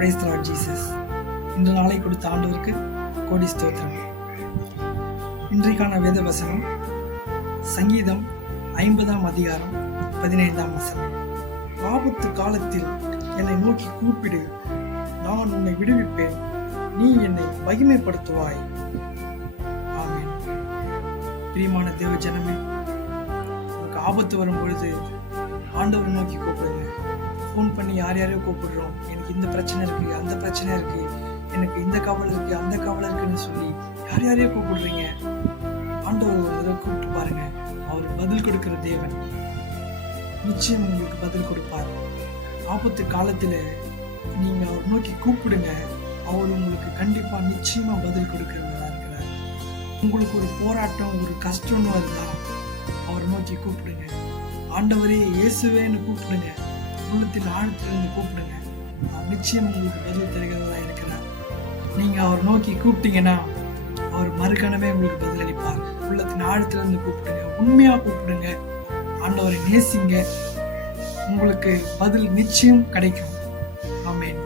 Praise the Lord Jesus. இந்த நாளை கொடுத்த ஆண்டவருக்கு கோடி ஸ்தோத்திரம். இன்றைக்கான வேத வசனம் சங்கீதம் 50ஆம் அதிகாரம் 15ஆம் வசனம். ஆபத்து காலத்தில் என்னை நோக்கி கூப்பிடு, நான் உன்னை விடுவிப்பேன், நீ என்னை மகிமைப்படுத்துவாய். ஆமென். பிரியமான தேவ ஜனமே, உங்களுக்கு ஆபத்து வரும் பொழுது ஆண்டவரை நோக்கி கூப்பிடுங்க. ஃபோன் பண்ணி யாரையோ கூப்பிடுறோம், எனக்கு இந்த பிரச்சனை இருக்கு, அந்த பிரச்சனை இருக்கு, எனக்கு இந்த கவலை இருக்கு, அந்த கவலை இருக்குன்னு சொல்லி யாரையோ கூப்பிடுறீங்க. ஆண்டவர் ஒரு தடவை கூப்பிட்டு பாருங்க. அவர் பதில் கொடுக்கிற தேவன். நிச்சயம் உங்களுக்கு பதில் கொடுப்பார். ஆபத்து காலத்துல நீங்க அவர் நோக்கி கூப்பிடுங்க. அவர் உங்களுக்கு கண்டிப்பா நிச்சயமா பதில் கொடுக்கிறவரா இருக்கிறார். உங்களுக்கு ஒரு போராட்டம், ஒரு கஷ்டம்னு வருதா, அவர் நோக்கி கூப்பிடுங்க. ஆண்டவரே, இயேசுவேன்னு கூப்பிடுங்க. உள்ளத்தின் ஆழத்திலிருந்து கூப்பிடுங்க. அவர் நிச்சயம் உங்களுக்கு பதில் தருகிறதா இருக்கிறார். நீங்க அவர் நோக்கி கூப்பிட்டீங்கன்னா அவர் மறுகணமே உங்களுக்கு பதில் அளிப்பார். உள்ளத்தின் ஆழத்திலிருந்து கூப்பிடுங்க, உண்மையா கூப்பிடுங்க, ஆண்டவரை நேசிங்க, உங்களுக்கு பதில் நிச்சயம் கிடைக்கும். ஆமென்.